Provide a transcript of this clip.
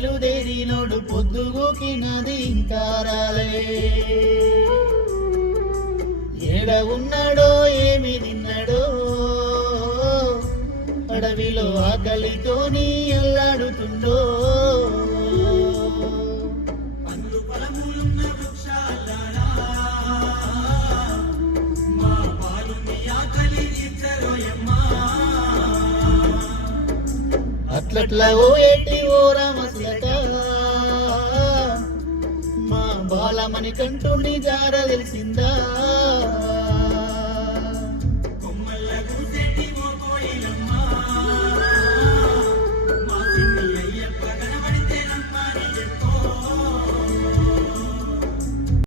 బయలుదేరినోడు పొద్దుగూకినది ఇంకా రాలే. ఏడ ఉన్నాడో ఏమి తిన్నాడో అడవిలో ఆకలితోని అల్లాడుతుండో. అట్లట్లా ఓ ఏటి ఓ రామశిలక మా బాలమని కంటూని జార తెలిసిందా.